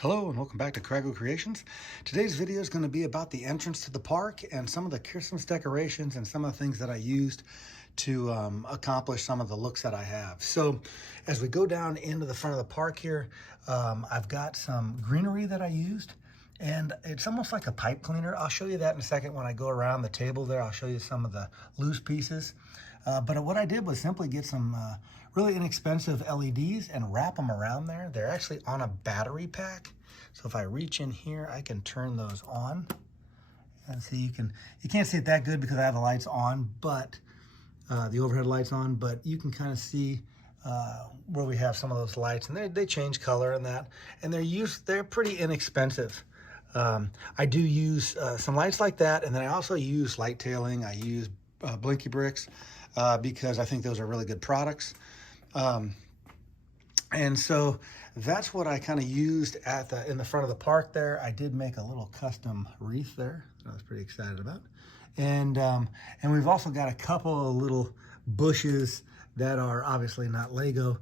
Hello and welcome back to Kragle Kreations. Today's video is going to be about the entrance to the park and some of the Christmas decorations and some of the things that I used to accomplish some of the looks that I have. So as we go down into the front of the park here, I've got some greenery that I used, and it's almost like a pipe cleaner. I'll show you that in a second when I go around the table there. I'll show you some of the loose pieces. But what I did was simply get some really inexpensive LEDs and wrap them around there. They're actually on a battery pack. So if I reach in here, I can turn those on. And see, you can't see it that good because I have the lights on, but the overhead lights on, but you can kind of see where we have some of those lights, and they change color and that, and they're pretty inexpensive. I do use some lights like that, and then I also use light tailing. I use blinky bricks because I think those are really good products. And so that's what I kind of used in the front of the park there. I did make a little custom wreath there that I was pretty excited about. And we've also got a couple of little bushes that are obviously not Lego,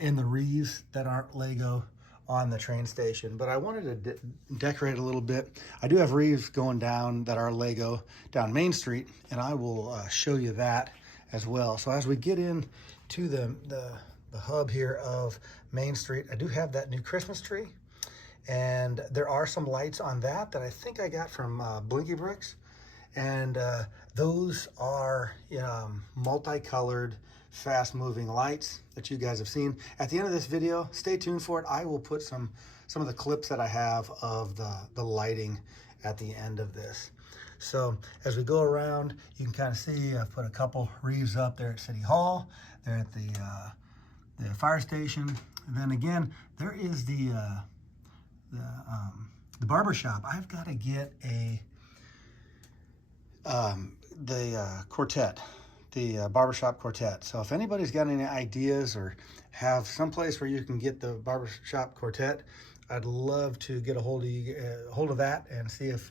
and the wreaths that aren't Lego on the train station. But I wanted to decorate a little bit. I do have wreaths going down that are Lego down Main Street, and I will show you that as well. So as we get in to the hub here of Main Street, I do have that new Christmas tree, and there are some lights on that I think I got from Blinky Bricks, and those are multicolored, fast-moving lights that you guys have seen. At the end of this video, stay tuned for it. I will put some of the clips that I have of the lighting at the end of this. So as we go around, you can kind of see I've put a couple wreaths up there at City Hall. They're at the fire station, and then again there is the barber shop. I've got to get the quartet, the barbershop quartet. So if anybody's got any ideas or have some place where you can get the barbershop quartet, I'd love to get a hold of that and see if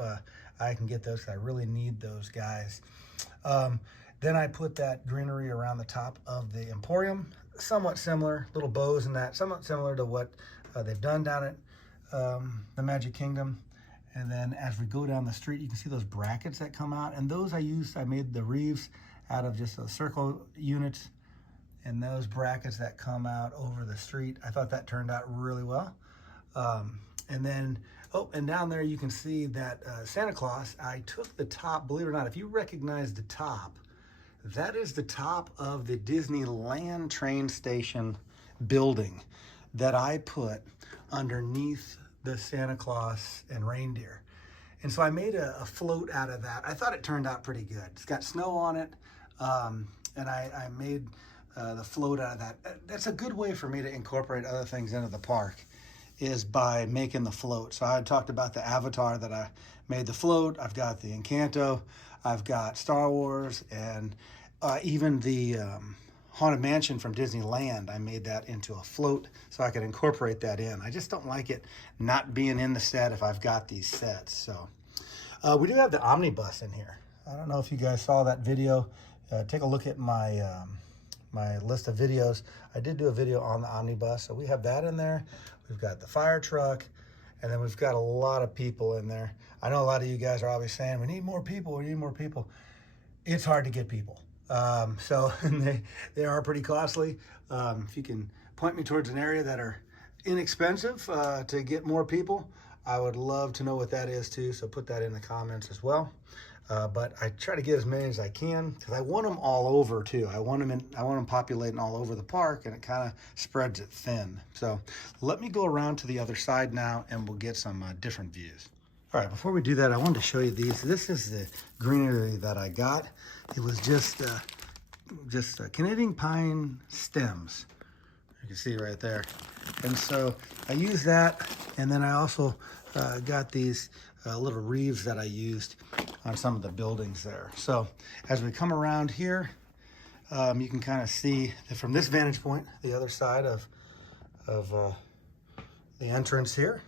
I can get those. I really need those guys. Then I put that greenery around the top of the Emporium, somewhat similar, little bows and that, somewhat similar to what they've done down at the Magic Kingdom. And then as we go down the street, you can see those brackets that come out, and those I made the wreaths out of just those circle units, and those brackets that come out over the street. I thought that turned out really well. And then, and down there you can see that Santa Claus, I took the top, believe it or not, if you recognize the top, that is the top of the Disneyland train station building that I put underneath the Santa Claus and reindeer. And so I made a float out of that. I thought it turned out pretty good. It's got snow on it, and I made the float out of that. That's a good way for me to incorporate other things into the park, is by making the float. So I had talked about the Avatar that I made the float. I've got the Encanto. I've got Star Wars, and even the Haunted Mansion from Disneyland. I made that into a float so I could incorporate that in. I just don't like it not being in the set if I've got these sets. So we do have the omnibus in here. I don't know if you guys saw that video. Take a look at my my list of videos. I did do a video on the omnibus, so we have that in there. We've got the fire truck, and then we've got a lot of people in there. I know a lot of you guys are always saying, we need more people, we need more people. It's hard to get people. So they are pretty costly. If you can point me towards an area that are inexpensive to get more people, I would love to know what that is too. So put that in the comments as well. But I try to get as many as I can because I want them all over too. I want them populating all over the park, and it kind of spreads it thin. So let me go around to the other side now, and we'll get some different views. All right, before we do that, I wanted to show you these. This is the greenery that I got. It was just Canadian pine stems. You can see right there. And so I used that, and then I also got these little wreaths that I used on some of the buildings there. So as we come around here, you can kind of see that from this vantage point, the other side of the entrance here.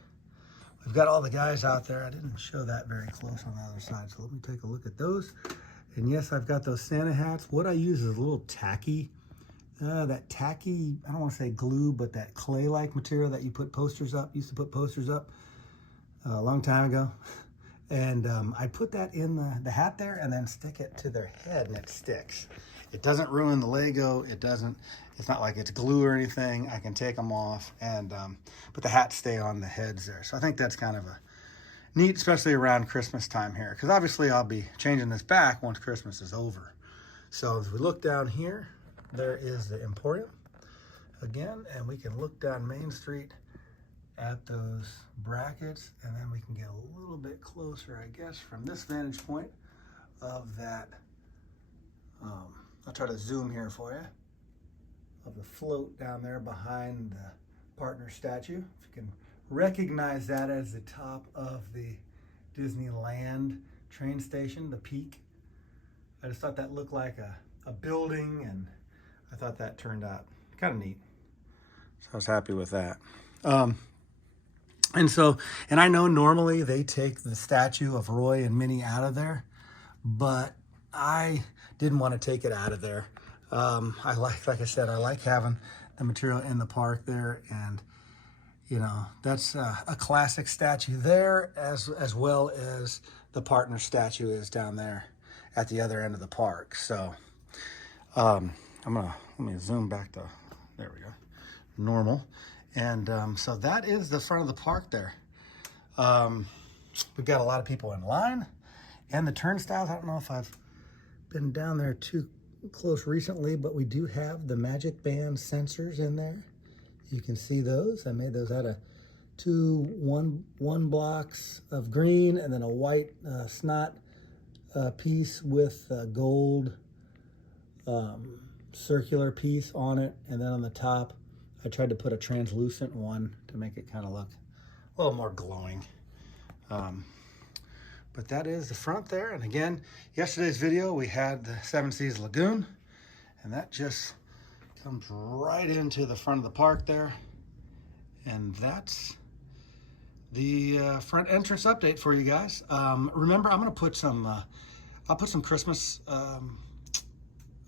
We've got all the guys out there. I didn't show that very close on the other side, so let me take a look at those. And yes, I've got those Santa hats. What I use is a little tacky that tacky, I don't want to say glue, but that clay-like material that you put posters up, used to put posters up a long time ago. And I put that in the hat there and then stick it to their head and it sticks. It doesn't ruin the Lego. It's not like it's glue or anything. I can take them off and, but the hats stay on the heads there. So I think that's kind of a neat, especially around Christmas time here, because obviously I'll be changing this back once Christmas is over. So as we look down here, there is the Emporium again, and we can look down Main Street at those brackets, and then we can get a little bit closer, I guess, from this vantage point of that. I'll try to zoom here for you, of the float down there behind the partner statue. If you can recognize that as the top of the Disneyland train station, the peak. I just thought that looked like a building, and I thought that turned out kind of neat. So I was happy with that. And I know normally they take the statue of Roy and Minnie out of there, but I didn't want to take it out of there. Like I said, I like having the material in the park there, and you know, that's a classic statue there, as well as the partner statue is down there at the other end of the park. So let me zoom back to, there we go, normal. And so that is the front of the park there. We've got a lot of people in line, and the turnstiles, I don't know if I've been down there too close recently, but we do have the Magic Band sensors in there. You can see those. I made those out of one blocks of green and then a white snot piece with a gold circular piece on it. And then on the top, I tried to put a translucent one to make it kind of look a little more glowing. But that is the front there. And again, yesterday's video, we had the Seven Seas Lagoon, and that just comes right into the front of the park there. And that's the front entrance update for you guys. Remember, I'm gonna put some, I'll put some Christmas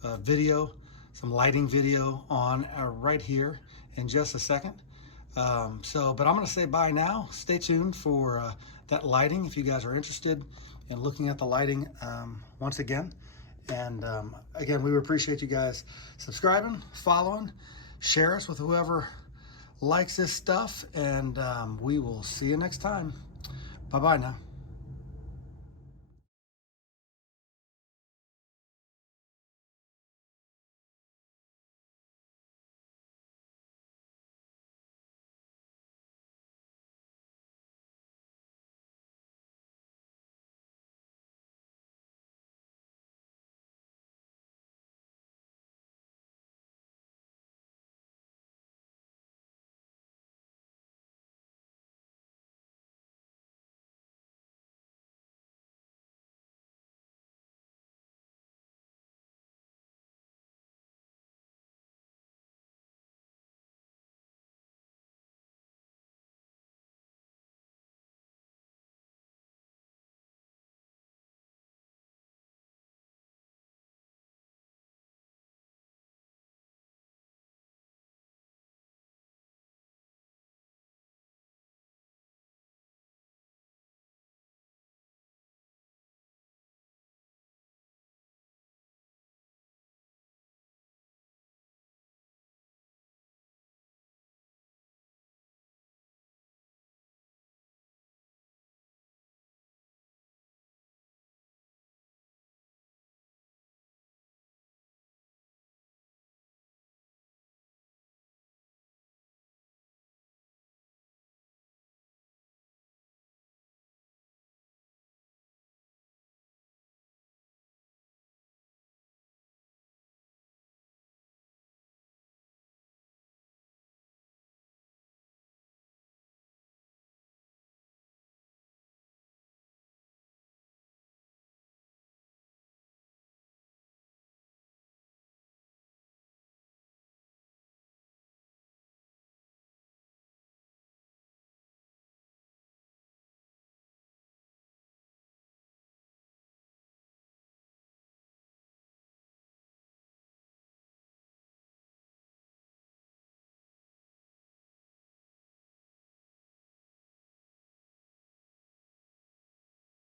video, some lighting video on right here in just a second. But I'm gonna say bye now. Stay tuned for that lighting if you guys are interested in looking at the lighting once again. And again, we appreciate you guys subscribing, following, share us with whoever likes this stuff, and we will see you next time. Bye-bye now.